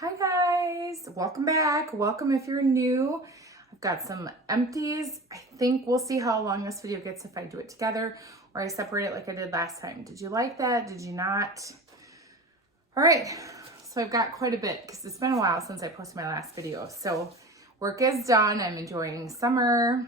Hi guys, welcome back. Welcome if you're new. I've got some empties. I think we'll see how long this video gets if I do it together or I separate it like I did last time. Did you like that? Did you not? All right, so I've got quite a bit because it's been a while since I posted my last video. So work is done. I'm enjoying summer.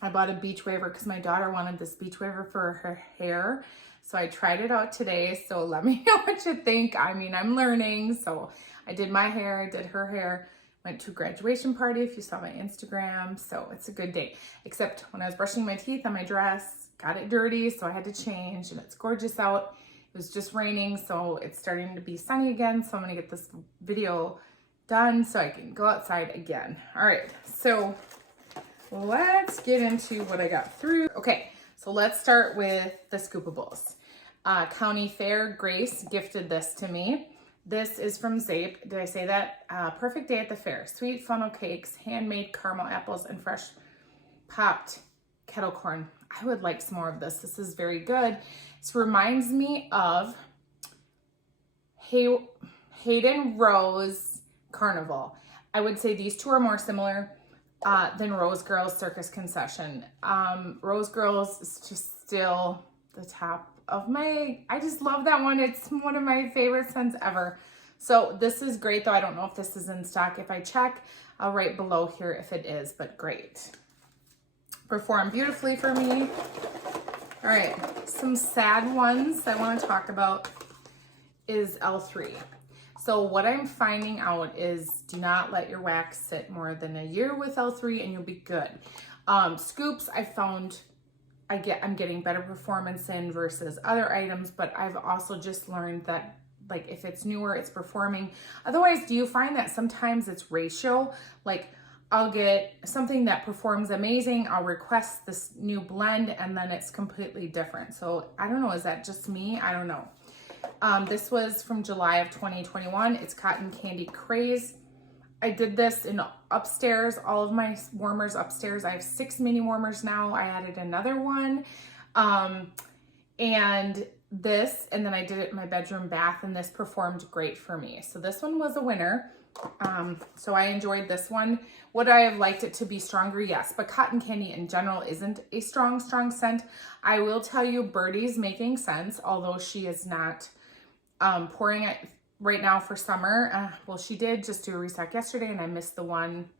I bought a beach waver because my daughter wanted this beach waver for her hair. So I tried it out today. So let me know what you think. I mean, I'm learning. So I did my hair, I did her hair, went to a graduation party if you saw my Instagram. So it's a good day. Except when I was brushing my teeth on my dress, got it dirty. So I had to change and it's gorgeous out. It was just raining. So it's starting to be sunny again. So I'm going to get this video done so I can go outside again. All right. So let's get into what I got through. Okay, so let's start with the Scoopables. County Fair, Grace gifted this to me. This is from Zape. Did I say that? Perfect day at the fair. Sweet funnel cakes, handmade caramel apples, and fresh popped kettle corn. I would like some more of this. This is very good. This reminds me of Hayden Rose Carnival. I would say these two are more similar than Rose Girls Circus Concession. Rose Girls is just still the top of I just love that one. It's one of my favorite scents ever. So this is great though. I don't know if this is in stock. If I check, I'll write below here if it is, but great. Performed beautifully for me. All right, some sad ones I want to talk about is L3. So what I'm finding out is do not let your wax sit more than a year with L3 and you'll be good. Scoops, I found I'm getting better performance in versus other items, but I've also just learned that like if it's newer, it's performing. Otherwise, do you find that sometimes it's ratio? Like I'll get something that performs amazing, I'll request this new blend and then it's completely different. So I don't know, is that just me? I don't know. This was from July of 2021. It's Cotton Candy Craze. I did this in upstairs, all of my warmers upstairs. I have 6 mini warmers now. I added another one. And then I did it in my bedroom bath and this performed great for me. So this one was a winner. So I enjoyed this one. Would I have liked it to be stronger? Yes, but cotton candy in general isn't a strong scent. I will tell you Birdie's making sense, although she is not pouring it right now for summer. Well, she did just do a restock yesterday and I missed the one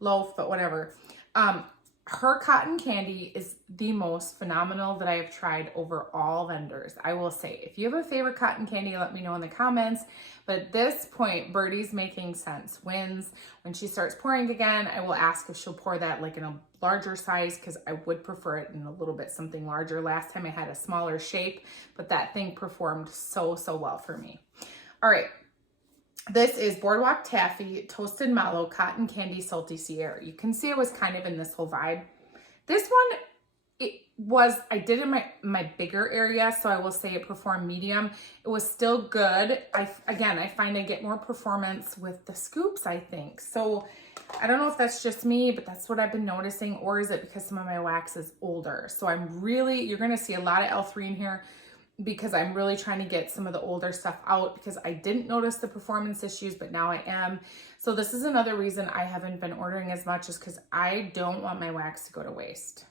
loaf, but whatever. Her cotton candy is the most phenomenal that I have tried over all vendors. I will say, if you have a favorite cotton candy, let me know in the comments. But at this point, Birdie's making sense wins. When she starts pouring again, I will ask if she'll pour that like in a larger size because I would prefer it in a little bit something larger. Last time I had a smaller shape, but that thing performed so well for me. All right. This is Boardwalk Taffy Toasted Mallow Cotton Candy Salty Sierra. You can see it was kind of in this whole vibe. This one, I did it in my bigger area, so I will say it performed medium. It was still good. I find I get more performance with the scoops, I think. So I don't know if that's just me, but that's what I've been noticing, or is it because some of my wax is older? So you're gonna see a lot of L3 in here, because I'm really trying to get some of the older stuff out because I didn't notice the performance issues, but now I am. So this is another reason I haven't been ordering as much is because I don't want my wax to go to waste.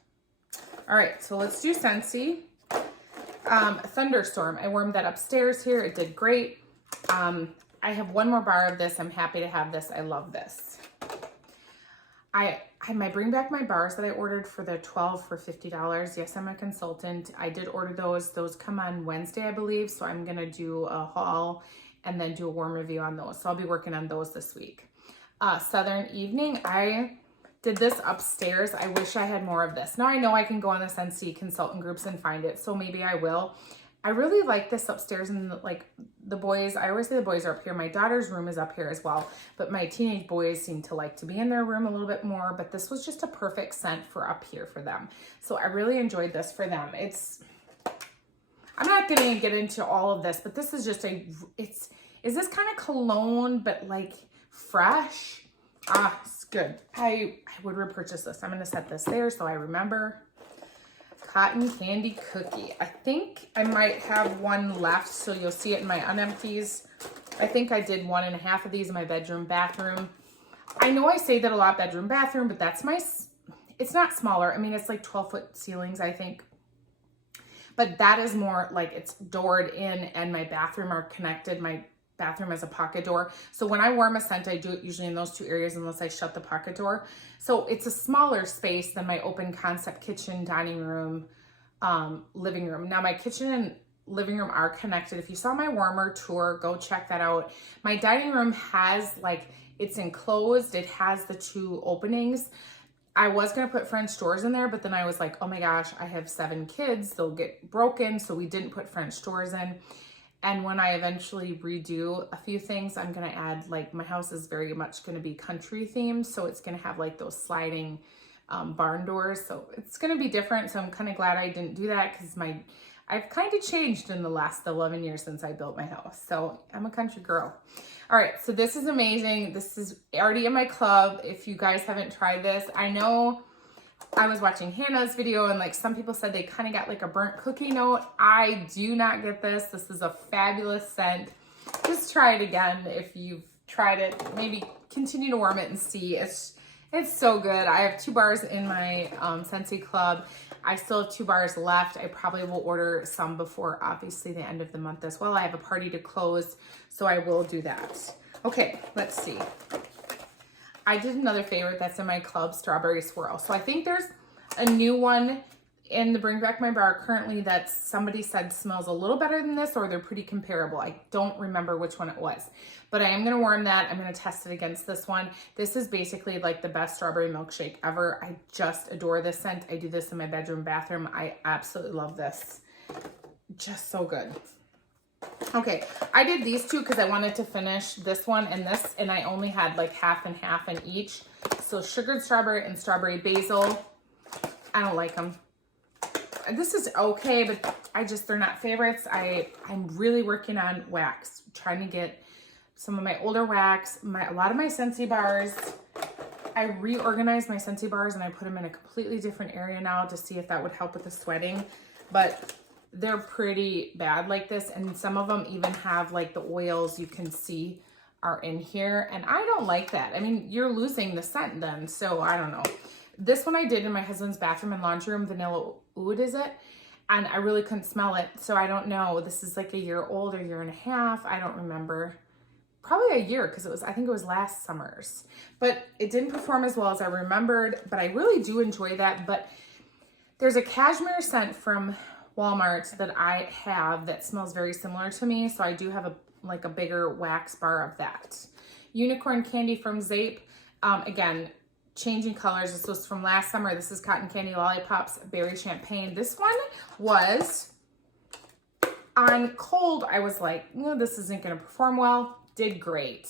All right, so let's do Scentsy. Thunderstorm, I warmed that upstairs here. It did great. I have one more bar of this. I'm happy to have this. I love this. I might bring back my bars that I ordered for the 12 for $50. Yes, I'm a consultant. I did order those. Those come on Wednesday, I believe. So I'm going to do a haul and then do a warm review on those. So I'll be working on those this week. Southern Evening, I did this upstairs. I wish I had more of this. Now I know I can go on the Scentsy consultant groups and find it. So maybe I will. I really like this upstairs, and like the boys, I always say the boys are up here. My daughter's room is up here as well, but my teenage boys seem to like to be in their room a little bit more, but this was just a perfect scent for up here for them. So I really enjoyed this for them. I'm not going to get into all of this, but this is just is this kind of cologne, but like fresh? It's good. I would repurchase this. I'm going to set this there so I remember. Cotton Candy Cookie. I think I might have one left, so you'll see it in my unempties I think I did 1.5 of these in my bedroom, bathroom. I know I say that a lot, bedroom, bathroom, but that's it's not smaller. I mean, it's like 12-foot ceilings, I think. But that is more like it's doored in and my bathroom are connected. My bathroom has a pocket door. So when I warm a scent, I do it usually in those 2 areas unless I shut the pocket door. So it's a smaller space than my open concept kitchen, dining room, living room. Now my kitchen and living room are connected. If you saw my warmer tour, go check that out. My dining room has like, it's enclosed. It has the 2 openings. I was going to put French doors in there, but then I was like, oh my gosh, I have 7 kids. They'll get broken. So we didn't put French doors in. And when I eventually redo a few things, I'm going to add, like, my house is very much going to be country themed. So it's going to have like those sliding barn doors. So it's going to be different. So I'm kind of glad I didn't do that because I've kind of changed in the last 11 years since I built my house. So I'm a country girl. All right, so this is amazing. This is already in my club. If you guys haven't tried this, I know I was watching Hannah's video and like some people said they kind of got like a burnt cookie note. I do not get this. This is a fabulous scent. Just try it again if you've tried it. Maybe continue to warm it and see. It's so good. I have 2 bars in my Scentsy Club. I still have 2 bars left. I probably will order some before obviously the end of the month as well. I have a party to close, so I will do that. Okay, let's see. I did another favorite that's in my club, Strawberry Swirl. So I think there's a new one in the Bring Back My Bar currently that somebody said smells a little better than this, or they're pretty comparable. I don't remember which one it was, but I am going to warm that. I'm going to test it against this one. This is basically like the best strawberry milkshake ever. I just adore this scent. I do this in my bedroom, bathroom. I absolutely love this. Just so good. Okay, I did these 2 because I wanted to finish this one and this, and I only had like half and half in each. So sugared strawberry and strawberry basil. I don't like them. This is okay, but they're not favorites. I'm really working on wax, trying to get some of my older wax, a lot of my Scentsy bars. I reorganized my Scentsy bars and I put them in a completely different area now to see if that would help with the sweating, but they're pretty bad like this. And some of them even have like the oils you can see are in here. And I don't like that. I mean, you're losing the scent then. So I don't know. This one I did in my husband's bathroom and laundry room, vanilla oud is it? And I really couldn't smell it. So I don't know. This is like a year old or 1.5 years. I don't remember. Probably a year because I think it was last summer's. But it didn't perform as well as I remembered. But I really do enjoy that. But there's a cashmere scent from Walmart that I have that smells very similar to me. So I do have a bigger wax bar of that. Unicorn Candy from Zape. Again, changing colors. This was from last summer. This is Cotton Candy Lollipops Berry Champagne. This one was on cold. I was like, no, this isn't going to perform well. Did great.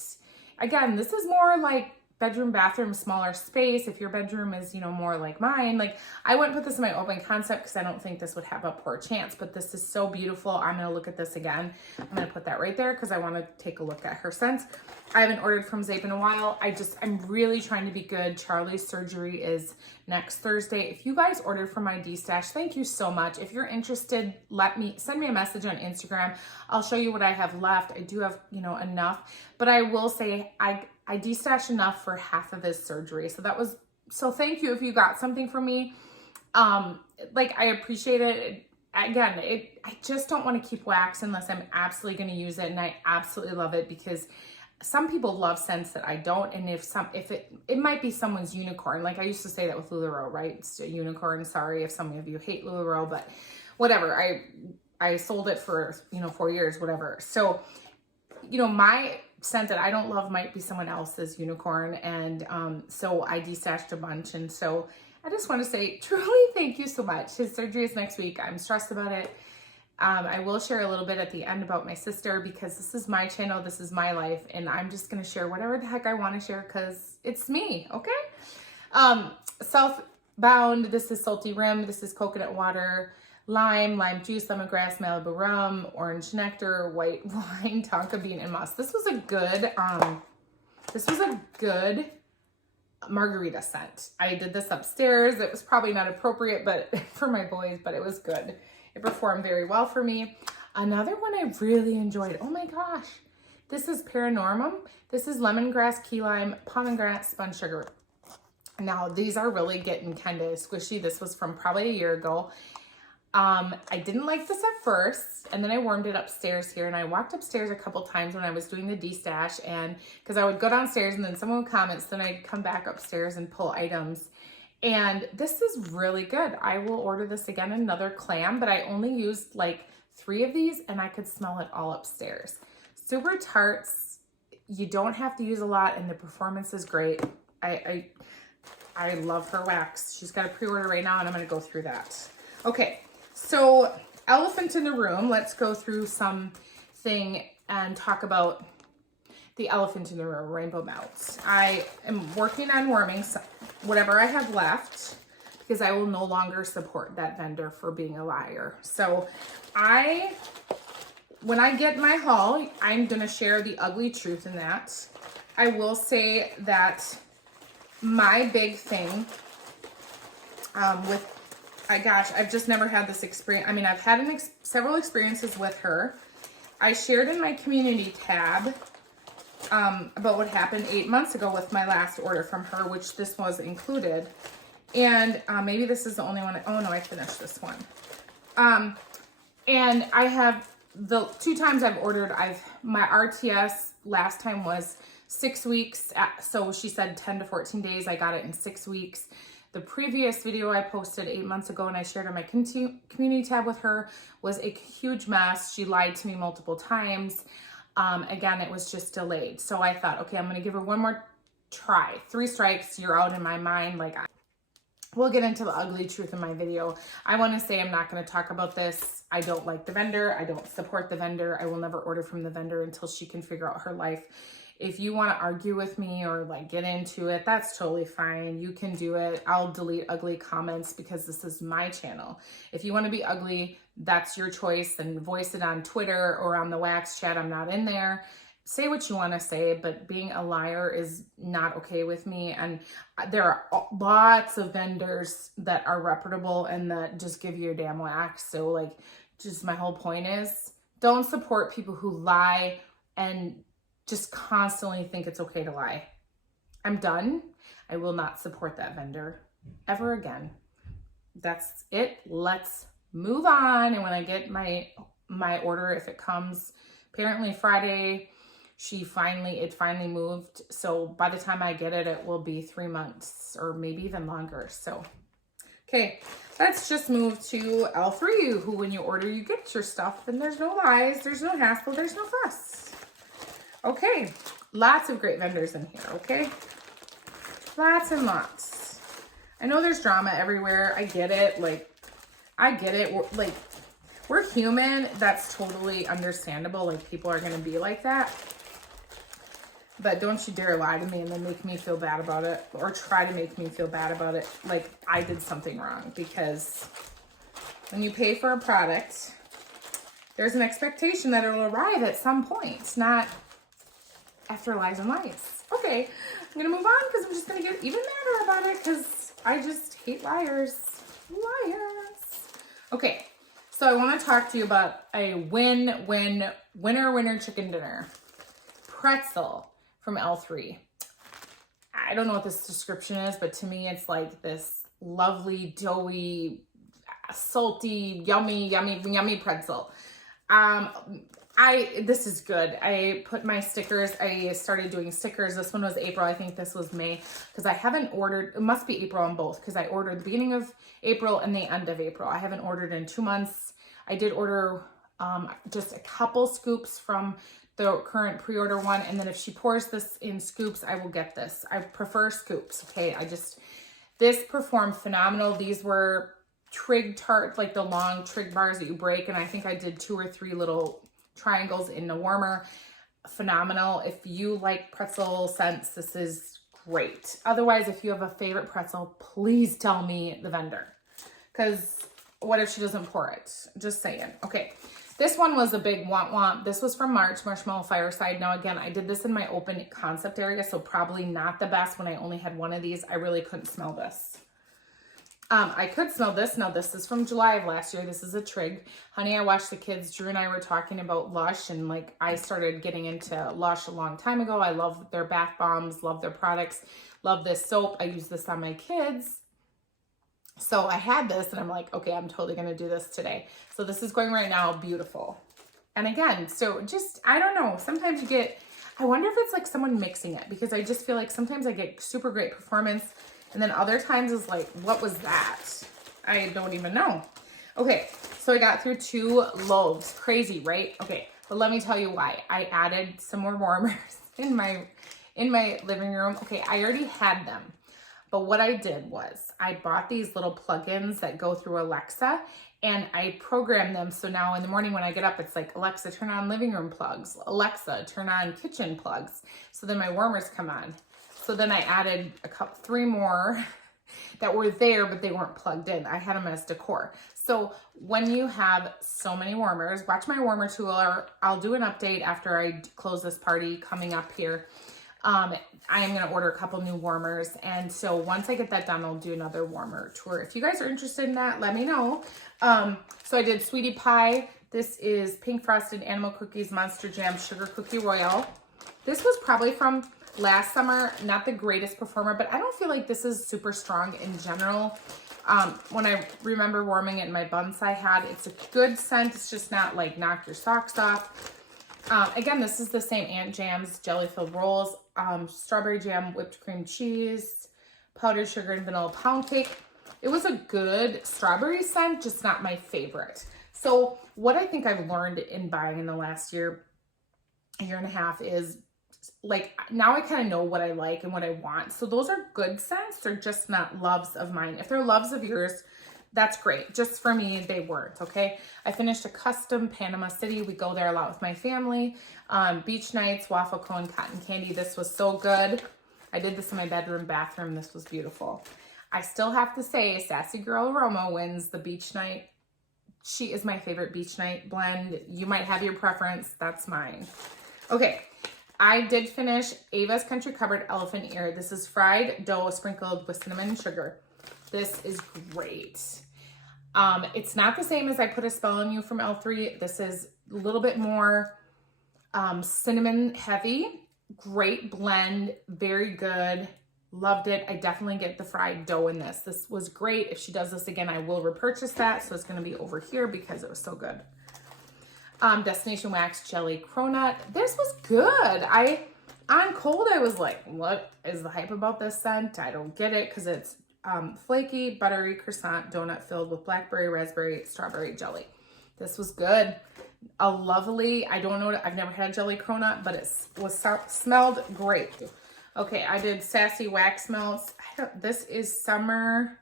Again, this is more like bedroom, bathroom, smaller space. If your bedroom is, more like mine, like I wouldn't put this in my open concept because I don't think this would have a poor chance, but this is so beautiful. I'm going to look at this again. I'm going to put that right there because I want to take a look at her scents. I haven't ordered from Zape in a while. I'm really trying to be good. Charlie's surgery is next Thursday. If you guys ordered from my D-Stash, thank you so much. If you're interested, send me a message on Instagram. I'll show you what I have left. I do have, enough, but I will say I D-stashed enough for half of his surgery. So thank you if you got something from me. I appreciate it. Again, I just don't want to keep wax unless I'm absolutely going to use it. And I absolutely love it because some people love scents that I don't. And if it might be someone's unicorn. Like I used to say that with LuLaRoe, right? It's a unicorn. Sorry if some of you hate LuLaRoe, but whatever. I sold it for, 4 years, whatever. So, my scent that I don't love might be someone else's unicorn. And so I de-stashed a bunch. And so I just want to say truly thank you so much. His surgery is next week. I'm stressed about it. I will share a little bit at the end about my sister because this is my channel. This is my life. And I'm just going to share whatever the heck I want to share because it's me. Okay. Southbound. This is Salty Rim. This is coconut water, lime juice, lemongrass, Malibu rum, orange nectar, white wine, tonka bean, and musk. This was a good margarita scent. I did this upstairs. It was probably not appropriate, but for my boys, but it was good. It performed very well for me. Another one I really enjoyed. Oh my gosh. This is Paranormum. This is lemongrass, key lime, pomegranate, spun sugar. Now, these are really getting kind of squishy. This was from probably a year ago. I didn't like this at first, and then I warmed it upstairs here, and I walked upstairs a couple times when I was doing the de-stash, and because I would go downstairs and then someone would comment, so then I'd come back upstairs and pull items. And this is really good. I will order this again, another clam, but I only used like 3 of these, and I could smell it all upstairs. Super tarts. You don't have to use a lot, and the performance is great. I love her wax. She's got a pre-order right now, and I'm going to go through that. Okay. So, elephant in the room, let's go through something and talk about the elephant in the room, rainbow melts. I am working on warming whatever I have left because I will no longer support that vendor for being a liar. So, when I get my haul, I'm going to share the ugly truth in that. I will say that my big thing with I've just never had this experience. I mean, I've had several experiences with her. I shared in my community tab about what happened 8 months ago with my last order from her, which this was included. And maybe this is the only one. Oh no, I finished this one. And I have the 2 times I've ordered, my RTS last time was 6 weeks. So she said 10 to 14 days. I got it in 6 weeks. The previous video I posted 8 months ago and I shared on my community tab with her was a huge mess. She lied to me multiple times. Again, it was just delayed. So I thought, okay, I'm going to give her one more try. 3 strikes, you're out in my mind. We'll get into the ugly truth in my video. I want to say I'm not going to talk about this. I don't like the vendor. I don't support the vendor. I will never order from the vendor until she can figure out her life. If you want to argue with me or get into it, that's totally fine. You can do it. I'll delete ugly comments because this is my channel. If you want to be ugly, that's your choice, and voice it on Twitter or on the Wax chat. I'm not in there. Say what you want to say, but being a liar is not okay with me. And there are lots of vendors that are reputable and that just give you a damn wax. So just my whole point is don't support people who lie and just constantly think it's okay to lie. I'm done. I will not support that vendor ever again. That's it. Let's move on. And when I get my order, if it comes, apparently Friday, it finally moved. So by the time I get it, it will be 3 months or maybe even longer. So, okay, let's just move to L3, who when you order, you get your stuff and there's no lies, there's no hassle, there's no fuss. Okay, lots of great vendors in here, okay? Lots and lots. I know there's drama everywhere. I get it. I get it. We're human. That's totally understandable. People are going to be like that. But don't you dare lie to me and then make me feel bad about it, or try to make me feel bad about it like I did something wrong. Because when you pay for a product, there's an expectation that it'll arrive at some point, not after lies and lies. Okay, I'm going to move on because I'm just going to get even madder about it because I just hate liars. Liars. Okay, so I want to talk to you about a winner chicken dinner. Pretzel from L3. I don't know what this description is, but to me it's like this lovely, doughy, salty, yummy pretzel. This is good. I put my stickers, I started doing stickers. This one was April. I think this was May because I haven't ordered, it must be April on both because I ordered the beginning of April and the end of April. I haven't ordered in 2 months. I did order just a couple scoops from the current pre-order one. And then if she pours this in scoops, I will get this. I prefer scoops. Okay. This performed phenomenal. These were trig tart, the long trig bars that you break. And I think I did 2 or 3 little triangles in the warmer. Phenomenal. If you like pretzel scents, this is great. Otherwise, if you have a favorite pretzel, please tell me the vendor, because what if she doesn't pour it? Just saying. Okay, this one was a big want. This was from March, Marshmallow Fireside. Now again, I did this in my open concept area, so probably not the best when I only had 1 of these. I really couldn't smell this. I could smell this. Now, this is from July of last year. This is a Trig. Honey, I Washed the Kids. Drew and I were talking about Lush, and like I started getting into Lush a long time ago. I love their bath bombs, love their products, love this soap. I use this on my kids. So I had this and I'm like, okay, I'm totally going to do this today. So this is going right now. Beautiful. And again, so just, I don't know. Sometimes you get, I wonder if it's like someone mixing it, because I just feel like sometimes I get super great performance. And then other times is like, what was that? I don't even know. Okay, so I got through 2 loaves. Crazy, right? Okay, but let me tell you why. I added some more warmers in my living room. Okay, I already had them. But what I did was I bought these little plugins that go through Alexa, and I programmed them. So now in the morning when I get up, it's like, Alexa, turn on living room plugs. Alexa, turn on kitchen plugs. So then my warmers come on. So then I added 3 more that were there, but they weren't plugged in. I had them as decor. So when you have so many warmers, watch my warmer tour. Or I'll do an update after I close this party coming up here. I am going to order a couple new warmers. And so once I get that done, I'll do another warmer tour. If you guys are interested in that, let me know. So I did Sweetie Pie. This is Pink Frosted Animal Cookies Monster Jam Sugar Cookie Royale. This was probably from last summer. Not the greatest performer, but I don't feel like this is super strong in general. When I remember warming it in my buns I had, it's a good scent. It's just not like knock your socks off. Again, this is the same Ant Jams jelly-filled rolls, strawberry jam, whipped cream cheese, powdered sugar, and vanilla pound cake. It was a good strawberry scent, just not my favorite. So what I think I've learned in buying in the last year and a half is, like, now I kind of know what I like and what I want. So those are good scents. They're just not loves of mine. If they're loves of yours, that's great. Just for me, they weren't, okay? I finished a custom Panama City. We go there a lot with my family. Beach nights, waffle cone, cotton candy. This was so good. I did this in my bathroom. This was beautiful. I still have to say Sassy Girl Aroma wins the beach night. She is my favorite beach night blend. You might have your preference. That's mine. Okay. I did finish Ava's Country Cupboard Elephant Ear. This is fried dough sprinkled with cinnamon and sugar. This is great. It's not the same as I Put a Spell on You from L3. This is a little bit more cinnamon heavy. Great blend. Very good. Loved it. I definitely get the fried dough in this. This was great. If she does this again, I will repurchase that. So it's going to be over here because it was so good. Destination Wax Jelly Cronut. This was good. On cold, I was like, what is the hype about this scent? I don't get it, because it's flaky, buttery croissant donut filled with blackberry, raspberry, strawberry jelly. This was good. A lovely, I don't know, I've never had jelly cronut, but it smelled great. Okay, I did Sassy Wax Melts. This is Summer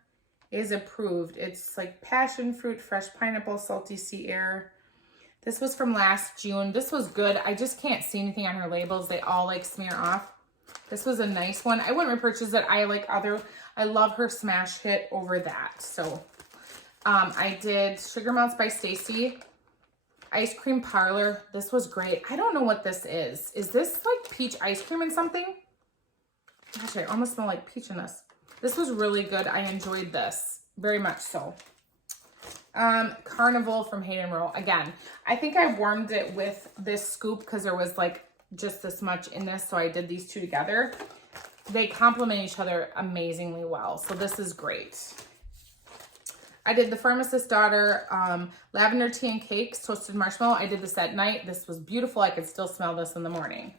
is Approved. It's like passion fruit, fresh pineapple, salty sea air. This was from last June. This was good. I just can't see anything on her labels. They all like smear off. This was a nice one. I wouldn't repurchase it. I love her smash hit over that. So I did Sugar Melts by Stacy. Ice Cream Parlor. This was great. I don't know what this is. Is this like peach ice cream and something? Gosh, I almost smell like peach in this. This was really good. I enjoyed this very much so. Carnival from Hayden Row. Again, I think I warmed it with this scoop because there was like just this much in this. So I did these two together. They complement each other amazingly well. So this is great. I did the Pharmacist's Daughter Lavender Tea and Cakes Toasted Marshmallow. I did this at night. This was beautiful. I could still smell this in the morning.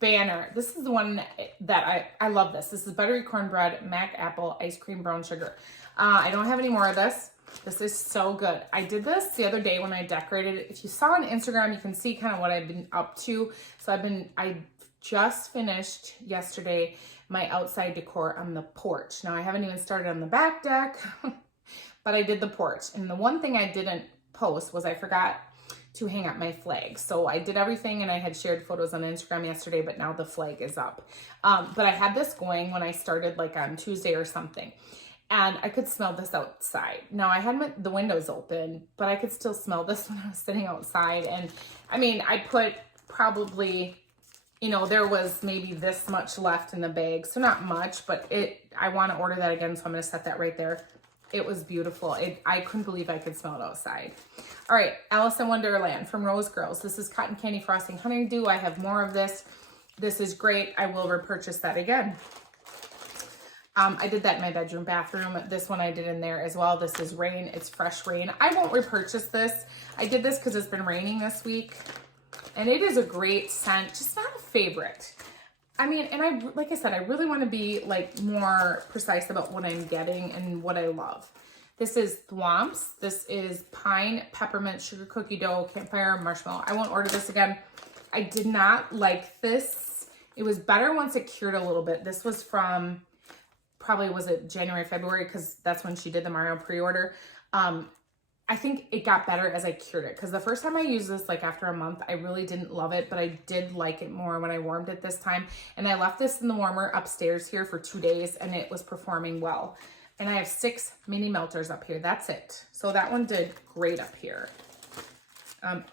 Banner. This is the one that I love this. This is Buttery Cornbread Mac Apple Ice Cream Brown Sugar. I don't have any more of this. This is so good. I did this the other day when I decorated it. If you saw on Instagram, you can see kind of what I've been up to. So I just finished yesterday my outside decor on the porch. Now I haven't even started on the back deck, but I did the porch. And the one thing I didn't post was I forgot to hang up my flag. So I did everything, and I had shared photos on Instagram yesterday, but now the flag is up. But I had this going when I started like on Tuesday or something. And I could smell this outside. Now I had the windows open, but I could still smell this when I was sitting outside. And I mean, I put probably you know, there was maybe this much left in the bag. So not much, but I want to order that again. So I'm going to set that right there. It was beautiful. I couldn't believe I could smell it outside. All right, Alice in Wonderland from Rose Girls. This is cotton candy frosting honeydew. I have more of this. This is great. I will repurchase that again. I did that in my bedroom bathroom. This one I did in there as well. This is Rain. It's fresh rain. I won't repurchase this. I did this because it's been raining this week. And it is a great scent, just not a favorite. I mean, and like I said, I really want to be like more precise about what I'm getting and what I love. This is Thwomps. This is pine, peppermint, sugar cookie dough, campfire, marshmallow. I won't order this again. I did not like this. It was better once it cured a little bit. This was from, probably was it January, February, because that's when she did the Mario pre-order. I think it got better as I cured it, because the first time I used this, like after a month, I really didn't love it, but I did like it more when I warmed it this time. And I left this in the warmer upstairs here for 2 days, and it was performing well. And I have 6 mini melters up here. That's it. So that one did great up here.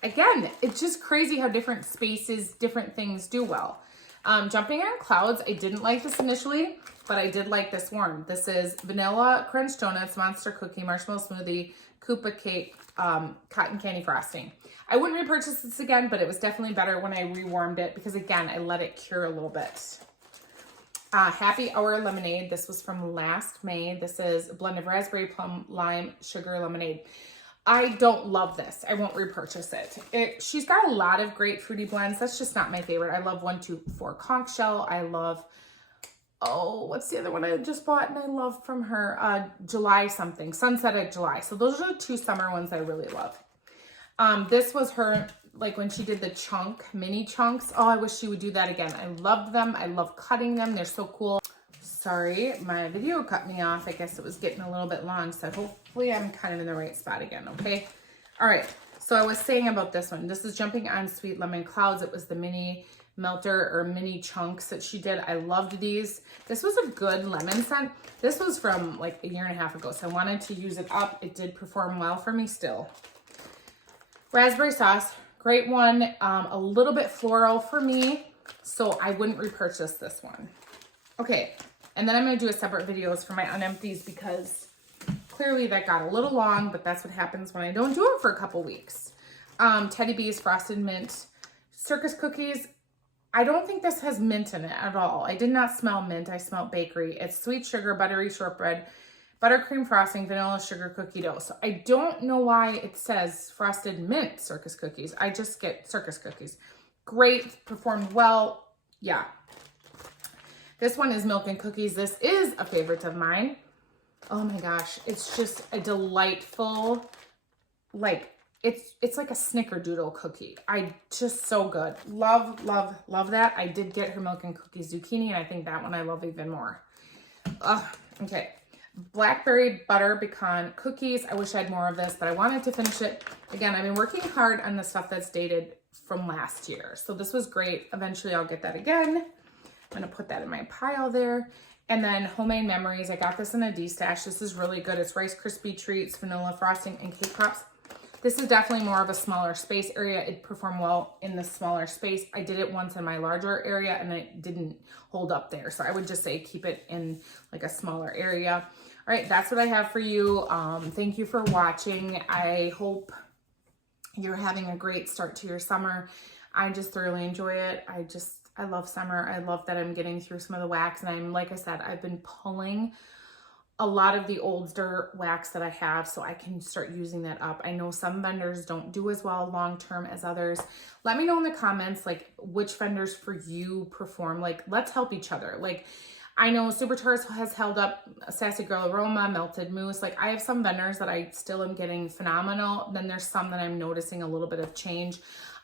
Again, it's just crazy how different spaces, different things do well. Jumping on Clouds, I didn't like this initially, but I did like this one. This is Vanilla Crunch Donuts, Monster Cookie, Marshmallow Smoothie, Koopa Cake, Cotton Candy Frosting. I wouldn't repurchase this again, but it was definitely better when I rewarmed it because, again, I let it cure a little bit. Happy Hour Lemonade. This was from last May. This is a blend of raspberry, plum, lime, sugar, lemonade. I don't love this. I won't repurchase it. She's got a lot of great fruity blends. That's just not my favorite. I love 124 Conch Shell. I love, oh, what's the other one I just bought and I love from her? July something, Sunset at July. So those are the 2 summer ones I really love. This was her, like when she did the mini chunks. Oh, I wish she would do that again. I loved them. I love cutting them. They're so cool. Sorry, my video cut me off. I guess it was getting a little bit long, so hopefully I'm kind of in the right spot again, okay? All right, so I was saying about this one. This is Jumping on Sweet Lemon Clouds. It was the mini melter or mini chunks that she did. I loved these. This was a good lemon scent. This was from like 1.5 years ago, so I wanted to use it up. It did perform well for me still. Raspberry Sauce, great one. A little bit floral for me, so I wouldn't repurchase this one. Okay. And then I'm going to do a separate videos for my unempties because clearly that got a little long, but that's what happens when I don't do it for a couple weeks. Teddy B's Frosted Mint Circus Cookies. I don't think this has mint in it at all. I did not smell mint. I smelled bakery. It's sweet sugar, buttery shortbread, buttercream frosting, vanilla sugar cookie dough. So I don't know why it says Frosted Mint Circus Cookies. I just get Circus Cookies. Great, performed well. Yeah. This one is Milk and Cookies. This is a favorite of mine. Oh my gosh, it's just a delightful, like, it's like a snickerdoodle cookie. Just so good. Love, love, love that. I did get her Milk and Cookies Zucchini, and I think that one I love even more. Okay. Blackberry Butter Pecan Cookies. I wish I had more of this, but I wanted to finish it. Again, I've been working hard on the stuff that's dated from last year. So this was great. Eventually I'll get that again. I'm going to put that in my pile there. And then Homemade Memories. I got this in a D-stash. This is really good. It's Rice Krispie Treats, vanilla frosting, and cake pops. This is definitely more of a smaller space area. It performed well in the smaller space. I did it once in my larger area and it didn't hold up there. So I would just say keep it in like a smaller area. All right, that's what I have for you. Thank you for watching. I hope you're having a great start to your summer. I just thoroughly enjoy it. I love summer. I love that I'm getting through some of the wax, and like I said, I've been pulling a lot of the older wax that I have so I can start using that up. I know some vendors don't do as well long-term as others. Let me know in the comments, like, which vendors for you perform. Like, let's help each other. Like, I know Super Tourist has held up, Sassy Girl Aroma, Melted Mousse. Like, I have some vendors that I still am getting phenomenal. Then there's some that I'm noticing a little bit of change.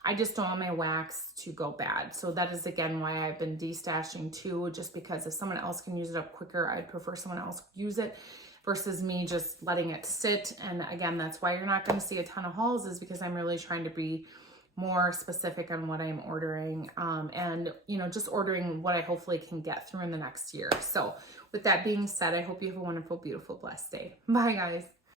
I just don't want my wax to go bad. So that is, again, why I've been destashing too, just because if someone else can use it up quicker, I'd prefer someone else use it versus me just letting it sit. And again, that's why you're not going to see a ton of hauls, is because I'm really trying to be more specific on what I'm ordering, and, you know, just ordering what I hopefully can get through in the next year. So with that being said, I hope you have a wonderful, beautiful, blessed day. Bye, guys.